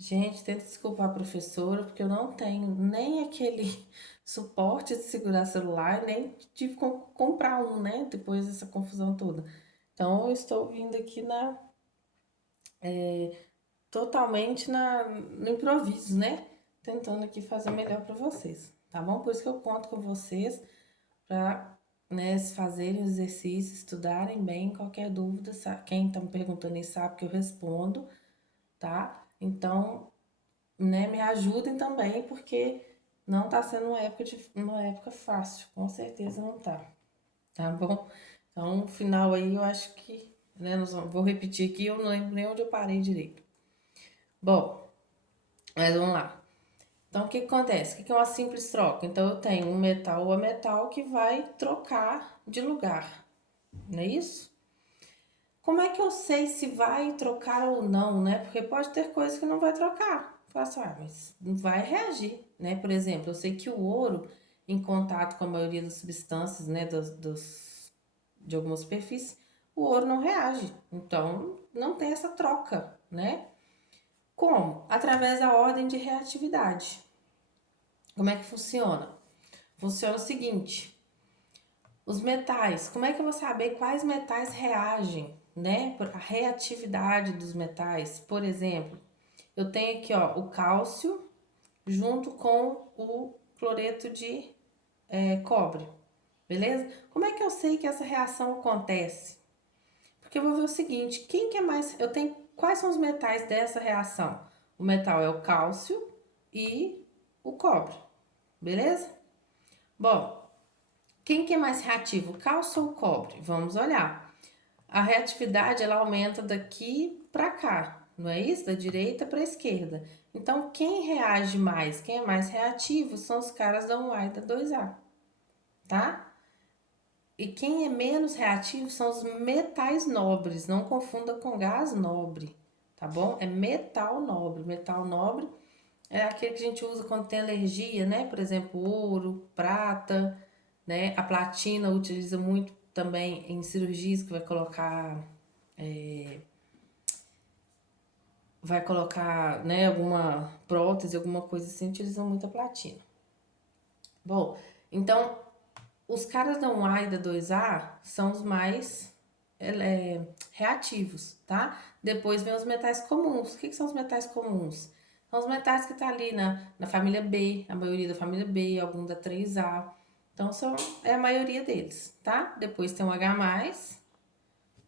Gente, tenta desculpar a professora, porque eu não tenho nem aquele suporte de segurar celular, nem tive que comprar um, né? Depois dessa confusão toda. Então, eu estou vindo aqui totalmente no improviso, né? Tentando aqui fazer melhor para vocês, tá bom? Por isso que eu conto com vocês para, né, fazerem o exercício, estudarem bem. Qualquer dúvida, quem tá me perguntando aí sabe que eu respondo, tá? Então, né, me ajudem também, porque não tá sendo uma época fácil, com certeza não tá, tá bom? Então, no final aí eu acho que, né, vou repetir aqui, eu não lembro nem onde eu parei direito. Bom, mas vamos lá. Então, o que que acontece? O que que é uma simples troca? Então, eu tenho um metal a metal que vai trocar de lugar, não é isso? Como é que eu sei se vai trocar ou não, né? Porque pode ter coisa que não vai trocar. Fala assim, mas não vai reagir, né? Por exemplo, eu sei que o ouro, em contato com a maioria das substâncias, né, de algumas superfícies, o ouro não reage. Então, não tem essa troca, né? Como? Através da ordem de reatividade. Como é que funciona? Funciona o seguinte: os metais, como é que eu vou saber quais metais reagem, né? A reatividade dos metais, por exemplo, eu tenho aqui, ó, o cálcio junto com o cloreto de cobre, beleza? Como é que eu sei que essa reação acontece? Porque eu vou ver o seguinte, quem que é mais, eu tenho, quais são os metais dessa reação? O metal é o cálcio e o cobre, beleza? Bom, quem que é mais reativo, o cálcio ou o cobre? Vamos olhar. A reatividade ela aumenta daqui para cá, não é isso? Da direita para a esquerda. Então, quem reage mais, quem é mais reativo, são os caras da 1A e da 2A, tá? E quem é menos reativo são os metais nobres. Não confunda com gás nobre, tá bom? É metal nobre. Metal nobre é aquele que a gente usa quando tem alergia, né? Por exemplo, ouro, prata, né? A platina utiliza muito também em cirurgias que vai colocar, né, alguma prótese, alguma coisa assim, utilizam muito a platina. Bom, então os caras da 1A e da 2A são os mais reativos, tá? Depois vem os metais comuns. O que são os metais comuns? São os metais que tá ali na família B, a maioria da família B, algum da 3A. Então é a maioria deles, tá? Depois tem o H+,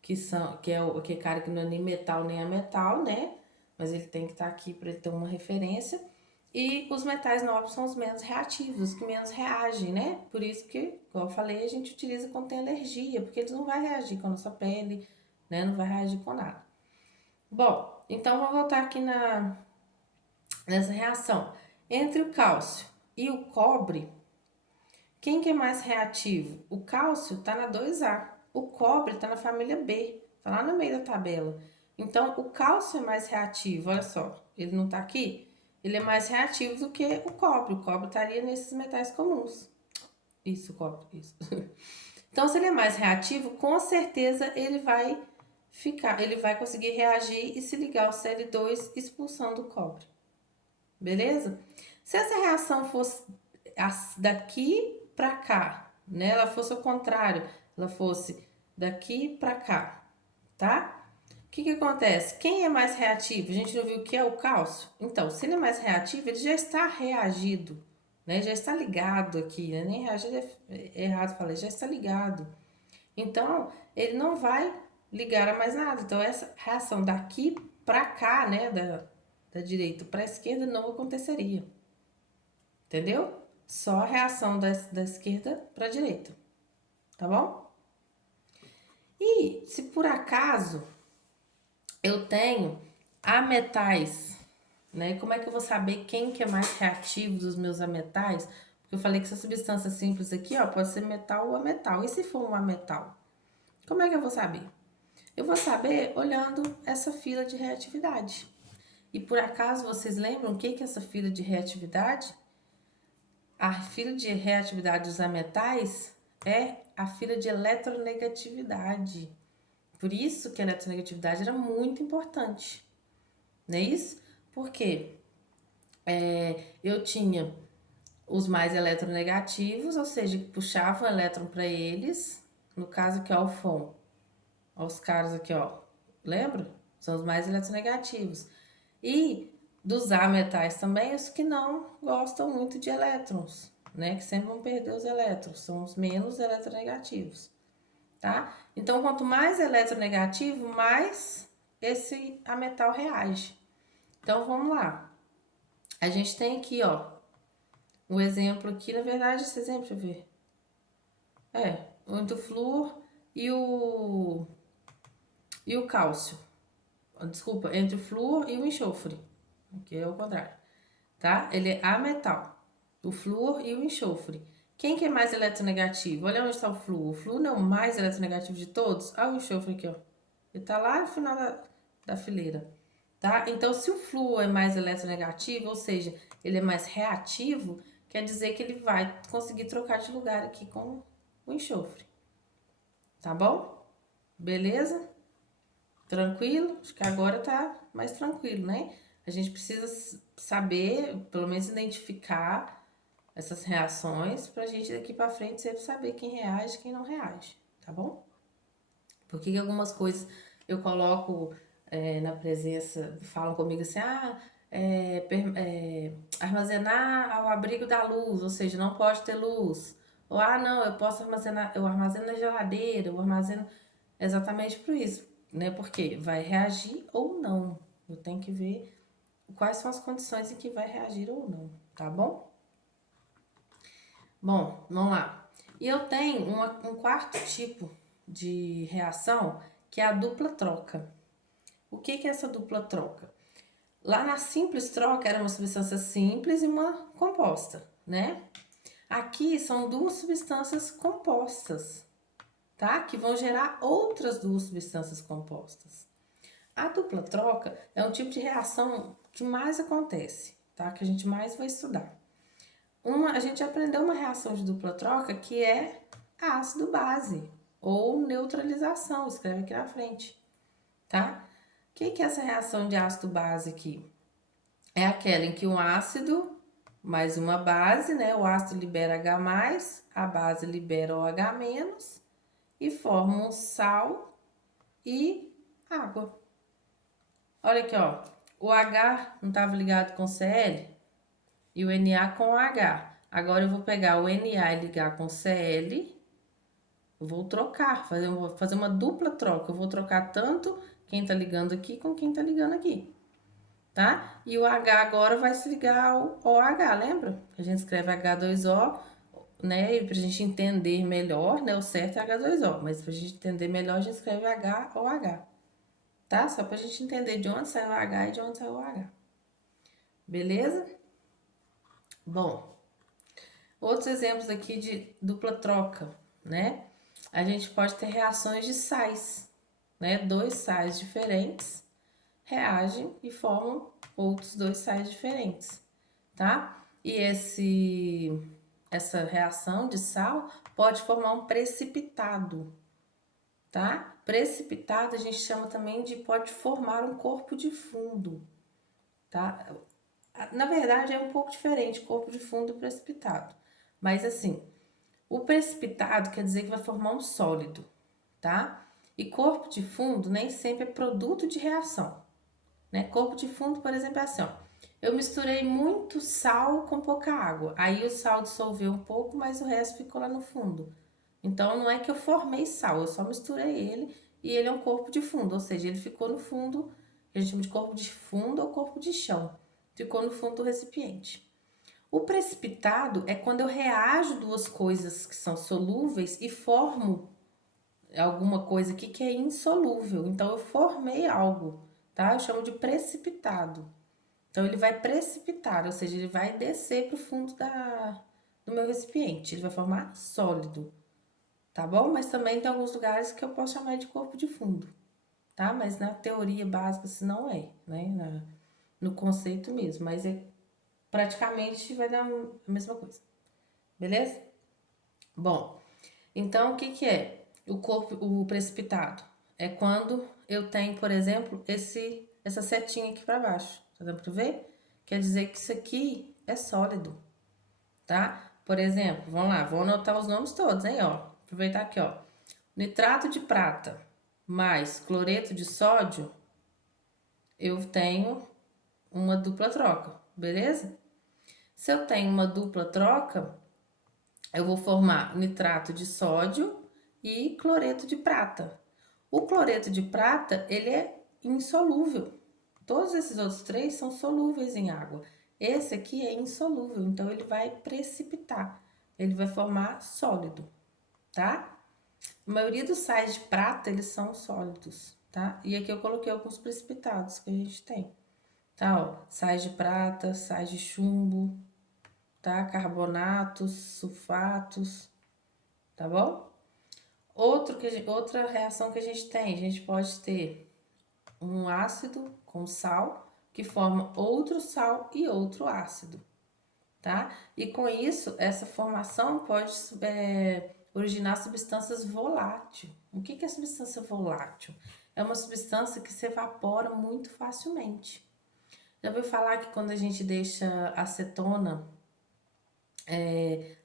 que é cara que não é nem metal nem ametal, né? Mas ele tem que estar aqui para ele ter uma referência. E os metais nobres são os menos reativos, os que menos reagem, né? Por isso que, como eu falei, a gente utiliza quando tem alergia, porque eles não vão reagir com a nossa pele, né? Não vai reagir com nada. Bom, então vamos voltar aqui nessa reação. Entre o cálcio e o cobre, quem que é mais reativo? O cálcio está na 2A, o cobre está na família B, está lá no meio da tabela. Então, o cálcio é mais reativo, olha só, ele não está aqui? Ele é mais reativo do que o cobre. O cobre estaria nesses metais comuns. Isso, cobre, isso. Então, se ele é mais reativo, com certeza ele vai conseguir reagir e se ligar ao Cl2 expulsando o cobre. Beleza? Se essa reação fosse daqui para cá, né? Ela fosse ao contrário, ela fosse daqui para cá, tá? O que que acontece? Quem é mais reativo? A gente não viu o que é o cálcio? Então, se ele é mais reativo, ele já está reagido, né? Já está ligado aqui, né? Nem reagido é errado, falei, já está ligado. Então, ele não vai ligar a mais nada. Então, essa reação daqui para cá, né? Da direita para a esquerda não aconteceria. Entendeu? Só a reação da esquerda para a direita, tá bom? E se por acaso eu tenho ametais, né? Como é que eu vou saber quem que é mais reativo dos meus ametais? Porque eu falei que essa substância simples aqui, ó, pode ser metal ou ametal. E se for um ametal? Como é que eu vou saber? Eu vou saber olhando essa fila de reatividade. E por acaso vocês lembram o que que é essa fila de reatividade? A fila de reatividade dos ametais é a fila de eletronegatividade. Por isso que a eletronegatividade era muito importante, não é isso? Porque eu tinha os mais eletronegativos, ou seja, que puxavam o elétron para eles. No caso aqui, ó, o FON. Ó, os caras aqui, ó. Lembra? São os mais eletronegativos. E dos ametais também, os que não gostam muito de elétrons, né? Que sempre vão perder os elétrons. São os menos eletronegativos, tá? Então, quanto mais eletronegativo, mais esse ametal reage. Então, vamos lá. A gente tem aqui, ó, um exemplo aqui, na verdade, esse exemplo, deixa eu ver. Entre o flúor e o cálcio. Desculpa, entre o flúor e o enxofre. Aqui é o contrário, tá? Ele é ametal. O flúor e o enxofre. Quem que é mais eletronegativo? Olha onde está o flúor. O flúor não é o mais eletronegativo de todos. Olha o enxofre aqui, ó. Ele tá lá no final da fileira, tá? Então, se o flúor é mais eletronegativo, ou seja, ele é mais reativo, quer dizer que ele vai conseguir trocar de lugar aqui com o enxofre. Tá bom? Beleza? Tranquilo? Acho que agora tá mais tranquilo, né? A gente precisa saber, pelo menos identificar essas reações pra gente daqui pra frente sempre saber quem reage e quem não reage, tá bom? Porque algumas coisas eu coloco na presença, falam comigo assim, armazenar ao abrigo da luz, ou seja, não pode ter luz. Ou, não, eu posso armazenar, eu armazeno na geladeira, eu armazeno exatamente por isso, né? Porque vai reagir ou não. Eu tenho que ver quais são as condições em que vai reagir ou não, tá bom? Bom, vamos lá. E eu tenho um quarto tipo de reação, que é a dupla troca. O que que é essa dupla troca? Lá na simples troca era uma substância simples e uma composta, né? Aqui são duas substâncias compostas, tá? Que vão gerar outras duas substâncias compostas. A dupla troca é um tipo de reação que mais acontece, tá? Que a gente mais vai estudar. A gente aprendeu uma reação de dupla troca que é ácido-base ou neutralização, escreve aqui na frente, tá? O que é essa reação de ácido-base aqui? É aquela em que um ácido mais uma base, né? O ácido libera H+, a base libera OH-, e forma um sal e água. Olha aqui, ó. O H não estava ligado com Cl e o Na com o H. Agora eu vou pegar o Na e ligar com Cl. Eu vou trocar, vou fazer uma dupla troca. Eu vou trocar tanto quem tá ligando aqui com quem tá ligando aqui, tá? E o H agora vai se ligar ao OH, lembra? A gente escreve H2O, né? E pra gente entender melhor, né? O certo é H2O, mas pra gente entender melhor, a gente escreve HOH, tá? Só pra gente entender de onde sai o H e de onde sai o OH. Beleza? Bom, outros exemplos aqui de dupla troca, né? A gente pode ter reações de sais, né? Dois sais diferentes reagem e formam outros dois sais diferentes, tá? E essa reação de sal pode formar um precipitado, tá? Precipitado a gente chama também de pode formar um corpo de fundo, tá? Na verdade é um pouco diferente corpo de fundo e precipitado, mas assim, o precipitado quer dizer que vai formar um sólido, tá? E corpo de fundo nem sempre é produto de reação, né? Corpo de fundo, por exemplo, é assim, ó. Eu misturei muito sal com pouca água. Aí o sal dissolveu um pouco, mas o resto ficou lá no fundo. Então não é que eu formei sal, eu só misturei ele e ele é um corpo de fundo, ou seja, ele ficou no fundo, que a gente chama de corpo de fundo ou corpo de chão. Ficou no fundo do recipiente. O precipitado é quando eu reajo duas coisas que são solúveis e formo alguma coisa aqui que é insolúvel. Então eu formei algo, tá? Eu chamo de precipitado. Então ele vai precipitar, ou seja, ele vai descer para o fundo do meu recipiente. Ele vai formar sólido, tá bom? Mas também tem alguns lugares que eu posso chamar de corpo de fundo, tá? Mas na teoria básica, se não é, né? No conceito mesmo, mas praticamente vai dar a mesma coisa, beleza? Bom, então o que que é o precipitado? É quando eu tenho, por exemplo, essa setinha aqui para baixo, Tá dando pra ver? Quer dizer que isso aqui é sólido, tá? Por exemplo, vamos lá, vou anotar os nomes todos, hein, ó. Aproveitar aqui, ó. Nitrato de prata mais cloreto de sódio, eu tenho uma dupla troca, beleza? Se eu tenho uma dupla troca, eu vou formar nitrato de sódio e cloreto de prata. O cloreto de prata, ele é insolúvel. Todos esses outros três são solúveis em água. Esse aqui é insolúvel, então ele vai precipitar. Ele vai formar sólido, tá? A maioria dos sais de prata, eles são sólidos, tá? E aqui eu coloquei alguns precipitados que a gente tem. Tá, ó, sais de prata, sais de chumbo, tá? Carbonatos, sulfatos, tá bom? Outra reação que a gente pode ter um ácido com sal, que forma outro sal e outro ácido, tá? E com isso, essa formação pode originar substâncias voláteis. O que é substância volátil? É uma substância que se evapora muito facilmente. Já ouviu falar que quando a gente deixa acetona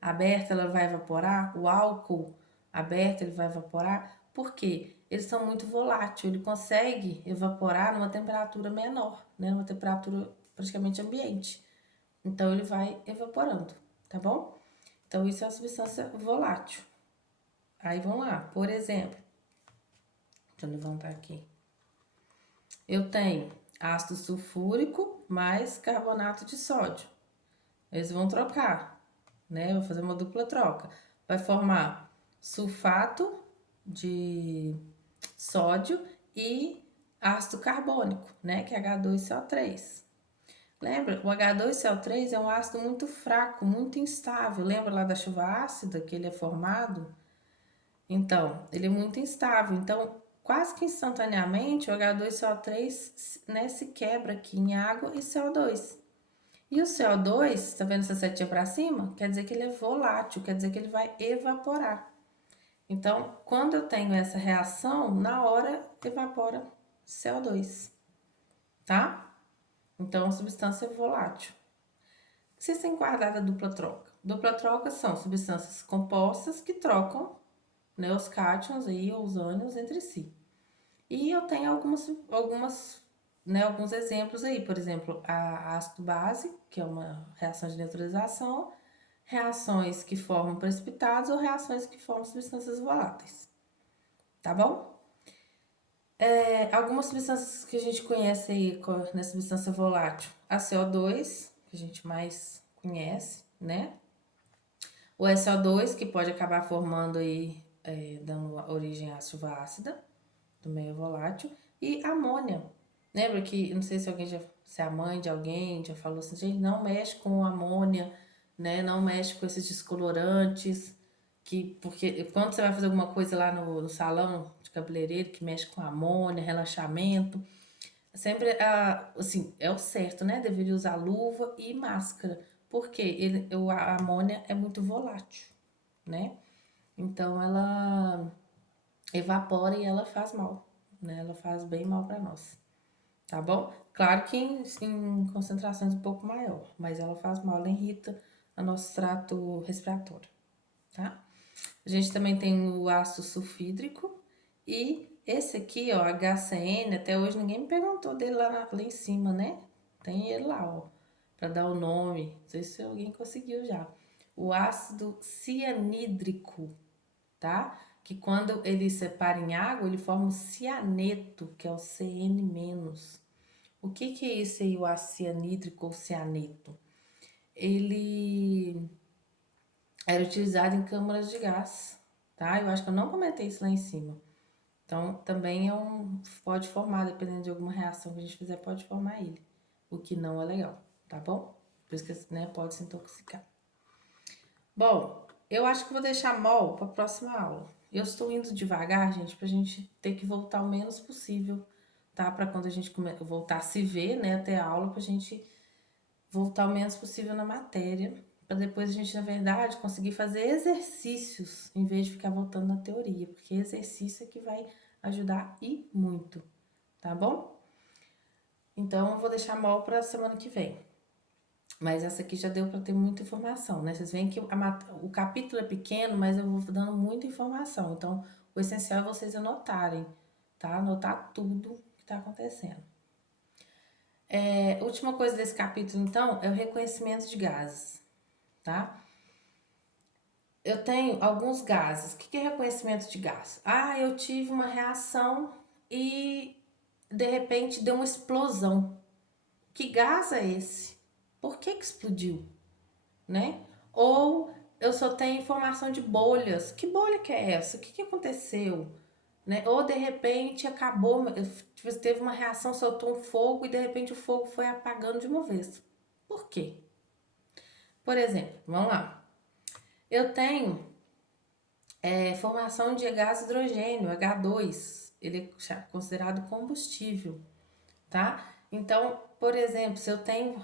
aberta, ela vai evaporar? O álcool aberto, ele vai evaporar? Por quê? Eles são muito voláteis, ele consegue evaporar numa temperatura menor, né? Numa temperatura praticamente ambiente. Então, ele vai evaporando, tá bom? Então, isso é uma substância volátil. Aí, vamos lá. Por exemplo, deixa eu levantar aqui. Eu tenho ácido sulfúrico mais carbonato de sódio. Eles vão trocar, né? Vou fazer uma dupla troca. Vai formar sulfato de sódio e ácido carbônico, né? Que é H2CO3. Lembra? O H2CO3 é um ácido muito fraco, muito instável. Lembra lá da chuva ácida que ele é formado? Então, ele é muito instável. Então, quase que instantaneamente, o H2CO3, né, se quebra aqui em água e CO2. E o CO2, tá vendo essa setinha para cima? Quer dizer que ele é volátil, quer dizer que ele vai evaporar. Então, quando eu tenho essa reação, na hora evapora CO2, tá? Então, substância volátil. Sistema guardada dupla troca. Dupla troca são substâncias compostas que trocam, né, os cátions aí, ou os ânions entre si. E eu tenho alguns exemplos aí, por exemplo, a ácido base, que é uma reação de neutralização, reações que formam precipitados ou reações que formam substâncias voláteis. Tá bom? Algumas substâncias que a gente conhece aí na substância volátil, a CO2, que a gente mais conhece, né? O SO2, que pode acabar formando aí, dando origem à chuva ácida, também é volátil, e amônia. Lembra que, não sei se alguém se a mãe de alguém já falou assim, gente, não mexe com amônia, né? Não mexe com esses descolorantes, porque quando você vai fazer alguma coisa lá no salão de cabeleireiro que mexe com amônia, relaxamento, sempre, assim, é o certo, né? Deveria usar luva e máscara, porque a amônia é muito volátil, né? Então, ela evapora e ela faz mal, né? Ela faz bem mal para nós, tá bom? Claro que em concentrações um pouco maior, mas ela faz mal, ela irrita o nosso trato respiratório, tá? A gente também tem o ácido sulfídrico e esse aqui, ó, HCN, até hoje ninguém me perguntou dele lá em cima, né? Tem ele lá, ó, para dar o nome. Não sei se alguém conseguiu já. O ácido cianídrico, tá? Que quando ele separa em água, ele forma o cianeto, que é o CN-. O que é isso aí, o ácido cianídrico ou cianeto? Ele era utilizado em câmaras de gás, tá? Eu acho que eu não comentei isso lá em cima. Então, também pode formar, dependendo de alguma reação que a gente fizer, pode formar ele. O que não é legal, tá bom? Por isso que, né, pode se intoxicar. Bom, eu acho que vou deixar mol para a próxima aula. Eu estou indo devagar, gente, pra gente ter que voltar o menos possível, tá? Para quando a gente voltar a se ver, né, até a aula, pra gente voltar o menos possível na matéria, para depois a gente, na verdade, conseguir fazer exercícios em vez de ficar voltando na teoria, porque exercício é que vai ajudar e muito, tá bom? Então, eu vou deixar mol para semana que vem. Mas essa aqui já deu para ter muita informação, né? Vocês veem que o capítulo é pequeno, mas eu vou dando muita informação. Então, o essencial é vocês anotarem, tá? Anotar tudo que está acontecendo. Última coisa desse capítulo, então, é o reconhecimento de gases, tá? Eu tenho alguns gases. O que é reconhecimento de gás? Ah, eu tive uma reação e de repente deu uma explosão. Que gás é esse? Por que explodiu? Né? Ou eu só tenho informação de bolhas. Que bolha que é essa? O que aconteceu? Né? Ou de repente acabou, tipo, teve uma reação, soltou um fogo e de repente o fogo foi apagando de uma vez. Por quê? Por exemplo, vamos lá. Eu tenho formação de gás hidrogênio, H2. Ele é considerado combustível, tá? Então, por exemplo, se eu tenho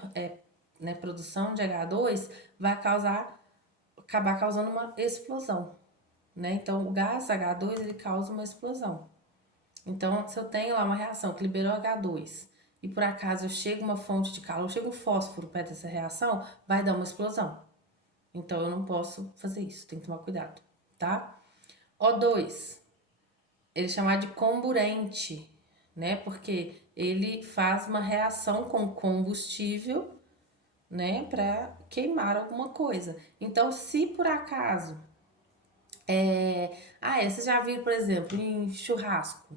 né, produção de H2, vai acabar causando uma explosão, né? Então, o gás H2 ele causa uma explosão. Então, se eu tenho lá uma reação que liberou H2 e por acaso chega uma fonte de calor, chega um fósforo perto dessa reação, vai dar uma explosão. Então, eu não posso fazer isso, tem que tomar cuidado, tá? O2, ele é chamado de comburente, né? Porque ele faz uma reação com combustível, né, para queimar alguma coisa. Então, se por acaso vocês já viram, por exemplo, em churrasco,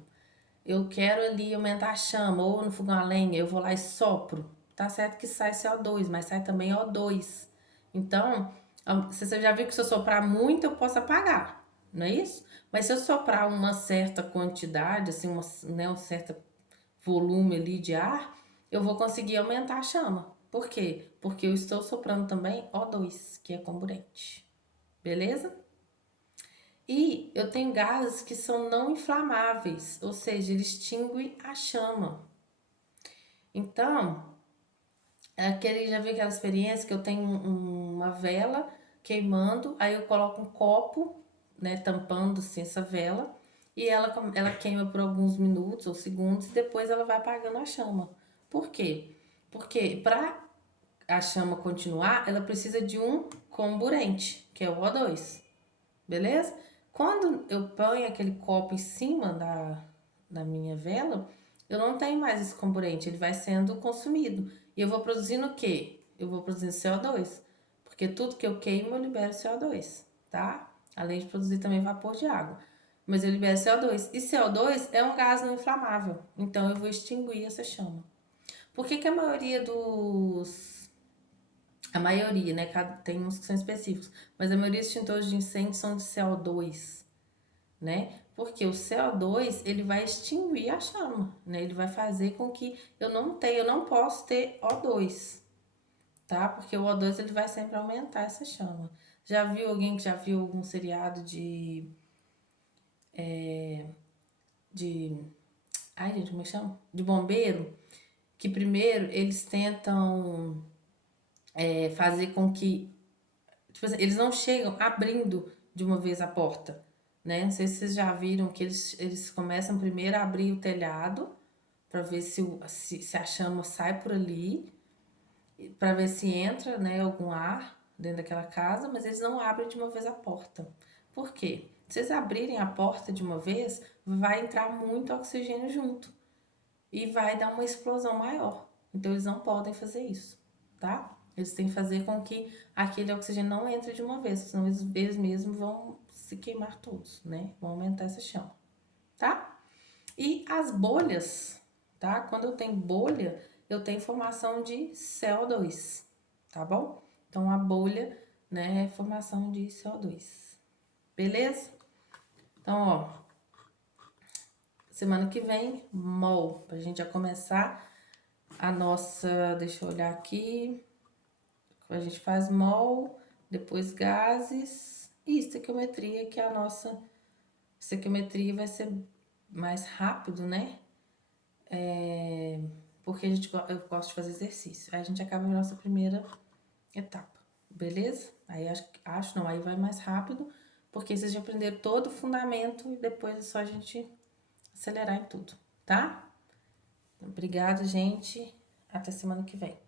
eu quero ali aumentar a chama, ou no fogão a lenha, eu vou lá e sopro. Tá certo que sai CO2, mas sai também O2. Então, você já viu que se eu soprar muito, eu posso apagar, não é isso? Mas se eu soprar uma certa quantidade, assim, né, um certo volume ali de ar, eu vou conseguir aumentar a chama. Por quê? Porque eu estou soprando também O2, que é comburente. Beleza? E eu tenho gases que são não inflamáveis, ou seja, ele extingue a chama. Então, já viu aquela experiência que eu tenho uma vela queimando, aí eu coloco um copo, né, tampando assim essa vela, e ela queima por alguns minutos ou segundos, e depois ela vai apagando a chama. Por quê? Porque para a chama continuar, ela precisa de um comburente, que é o O2. Beleza? Quando eu ponho aquele copo em cima da minha vela, eu não tenho mais esse comburente, ele vai sendo consumido. E eu vou produzindo o quê? Eu vou produzindo CO2. Porque tudo que eu queimo, eu libero CO2, tá? Além de produzir também vapor de água. Mas eu libero CO2. E CO2 é um gás não inflamável. Então eu vou extinguir essa chama. Por que a maioria a maioria, né? Tem uns que são específicos. Mas a maioria dos extintores de incêndio são de CO2, né? Porque o CO2, ele vai extinguir a chama, né? Ele vai fazer com que eu não posso ter O2, tá? Porque o O2 ele vai sempre aumentar essa chama. Já viu alguém que já viu algum seriado de, ai gente, como é que chama? De bombeiro? Que primeiro eles tentam fazer com que tipo assim, eles não chegam abrindo de uma vez a porta, né? Não sei se vocês já viram que eles começam primeiro a abrir o telhado para ver se a chama sai por ali, para ver se entra, né, algum ar dentro daquela casa, mas eles não abrem de uma vez a porta. Por quê? Se vocês abrirem a porta de uma vez, vai entrar muito oxigênio junto e vai dar uma explosão maior. Então eles não podem fazer isso, tá? Eles têm que fazer com que aquele oxigênio não entre de uma vez, senão eles mesmos vão se queimar todos, né? Vão aumentar essa chama, tá? E as bolhas, tá? Quando eu tenho bolha, eu tenho formação de CO2, tá bom? Então a bolha, né, é formação de CO2. Beleza? Então, ó, semana que vem, MOL, pra gente já começar a nossa, deixa eu olhar aqui, a gente faz mol, depois gases e estequiometria, que é a nossa estequiometria vai ser mais rápido, né? Porque eu gosto de fazer exercício. Aí a gente acaba a nossa primeira etapa, beleza? Aí acho não, aí vai mais rápido, porque vocês já aprenderam todo o fundamento e depois é só a gente acelerar em tudo, tá? Obrigada, gente. Até semana que vem.